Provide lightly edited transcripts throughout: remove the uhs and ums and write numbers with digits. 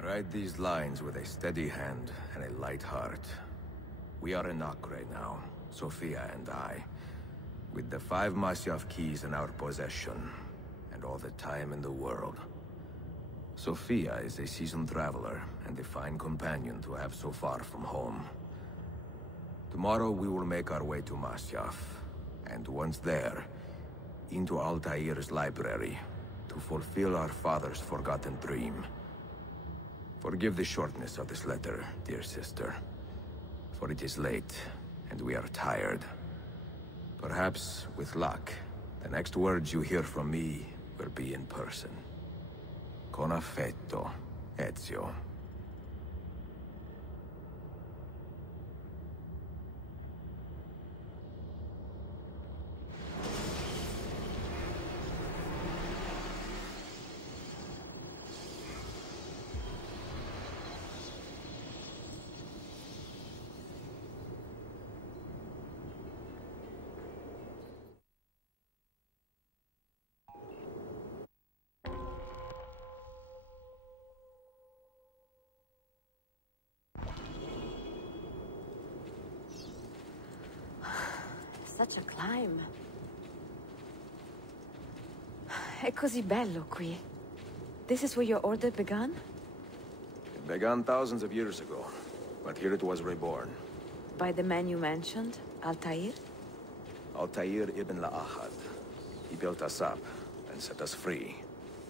I write these lines with a steady hand and a light heart. We are in Acre now, Sofia and I, with the 5 Masyaf keys in our possession, and all the time in the world. Sofia is a seasoned traveler, and a fine companion to have so far from home. Tomorrow we will make our way to Masyaf, and once there, into Altair's library, to fulfill our father's forgotten dream. Forgive the shortness of this letter, dear sister, for it is late, and we are tired. Perhaps, with luck, the next words you hear from me will be in person. Con affetto, Ezio. Such a climb. È così bello qui. This is where your order began? It began thousands of years ago, but here it was reborn. By the man you mentioned, Altair? Altair ibn La'ahad. He built us up and set us free.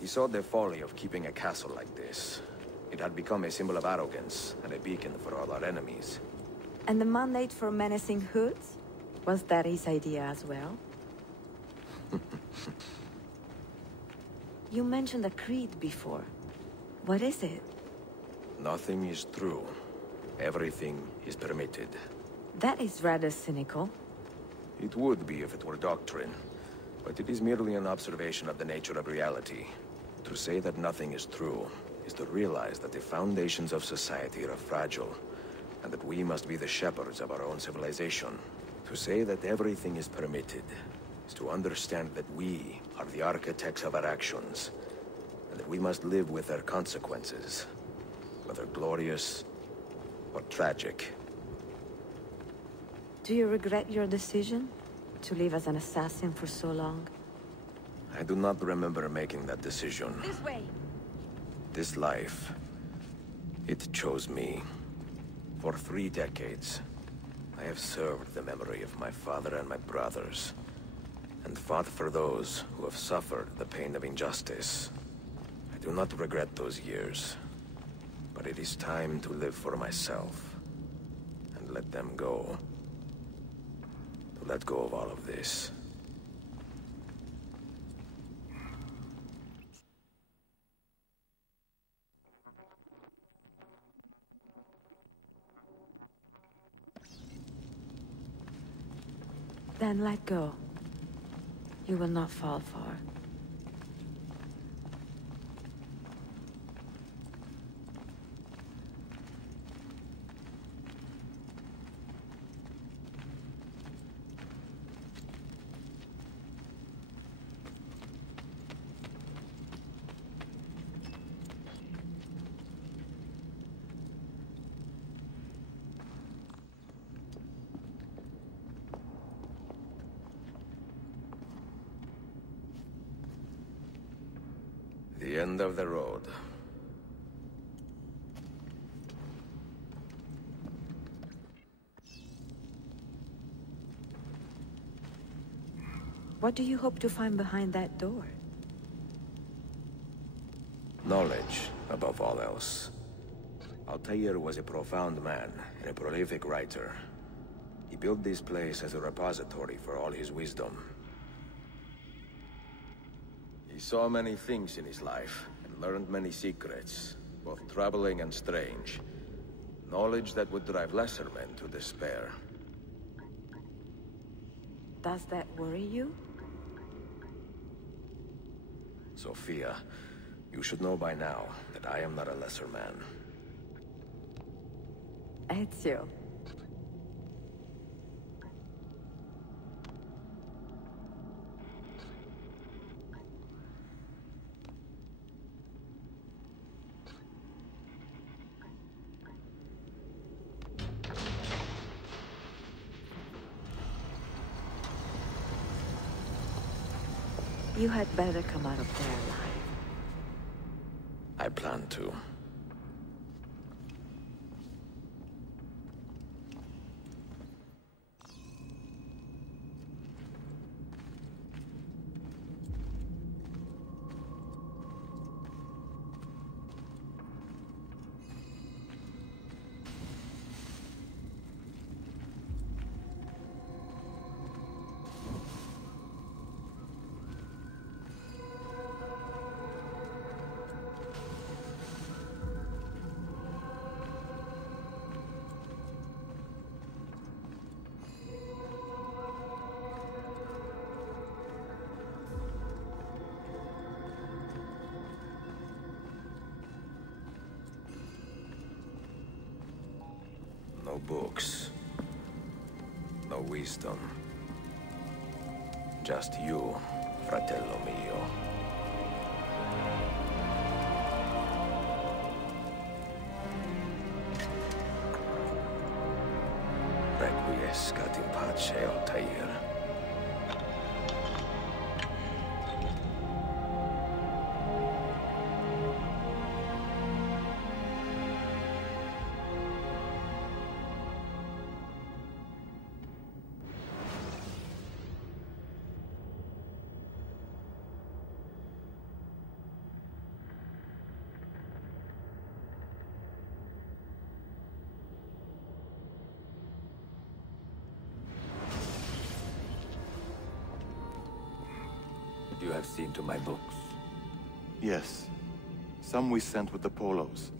He saw the folly of keeping a castle like this. It had become a symbol of arrogance and a beacon for all our enemies. And the mandate for menacing hoods? Was that his idea as well? You mentioned a creed before. What is it? Nothing is true. Everything is permitted. That is rather cynical. It would be if it were doctrine, but it is merely an observation of the nature of reality. To say that nothing is true is to realize that the foundations of society are fragile, and that we must be the shepherds of our own civilization. To say that everything is permitted is to understand that we are the architects of our actions, and that we must live with their consequences, whether glorious or tragic. Do you regret your decision to live as an assassin for so long? I do not remember making that decision. This way! This life, it chose me. For 3 decades, I have served the memory of my father and my brothers, and fought for those who have suffered the pain of injustice. I do not regret those years, but it is time to live for myself, and let them go. To let go of all of this. Then let go. You will not fall far. The end of the road. What do you hope to find behind that door? Knowledge, above all else. Altair was a profound man and a prolific writer. He built this place as a repository for all his wisdom. He saw many things in his life, and learned many secrets, both troubling and strange. Knowledge that would drive lesser men to despair. Does that worry you? Sophia, you should know by now that I am not a lesser man. Ezio. You had better come out of there alive. I plan to. No books. No wisdom. Just you, fratello mio. Requiescat in pace, Altair. You have seen to my books. Yes. Some we sent with the Polos.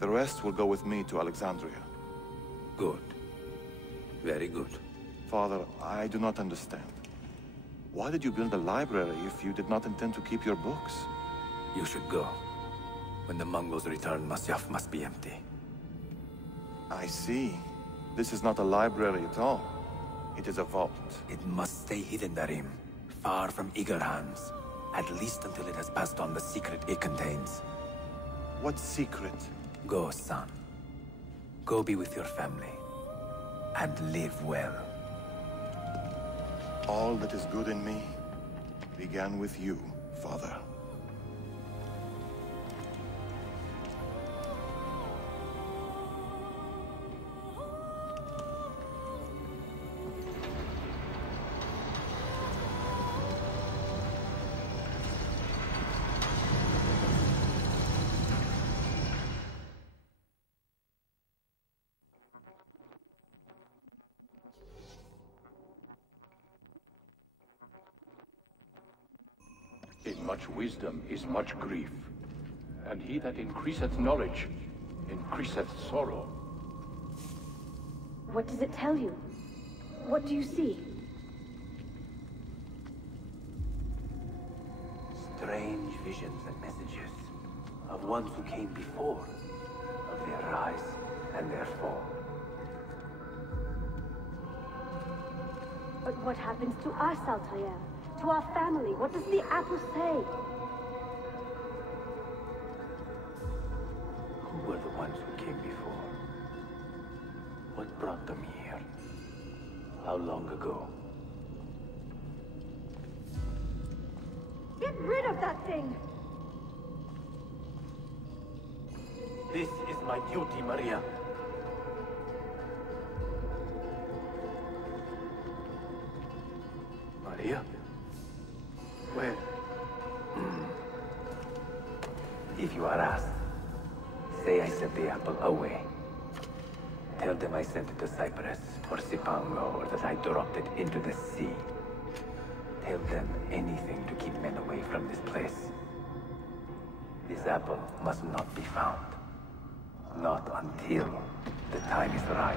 The rest will go with me to Alexandria. Good. Very good. Father, I do not understand. Why did you build a library if you did not intend to keep your books? You should go. When the Mongols return, Masyaf must be empty. I see. This is not a library at all. It is a vault. It must stay hidden, Darim. Far from eager hands. At least until it has passed on the secret it contains. What secret? Go, son. Go be with your family. And live well. All that is good in me began with you, Father. In much wisdom is much grief, and he that increaseth knowledge increaseth sorrow. What does it tell you? What do you see? Strange visions and messages of ones who came before, of their rise and their fall. But what happens to us, Altair? To our family? What does the apple say? Who were the ones who came before? What brought them here? How long ago? Get rid of that thing! This is my duty, Maria. Maria? Where? If you are asked, say I sent the apple away. Tell them I sent it to Cyprus or Cipango, or that I dropped it into the sea. Tell them anything to keep men away from this place. This apple must not be found. Not until the time is right.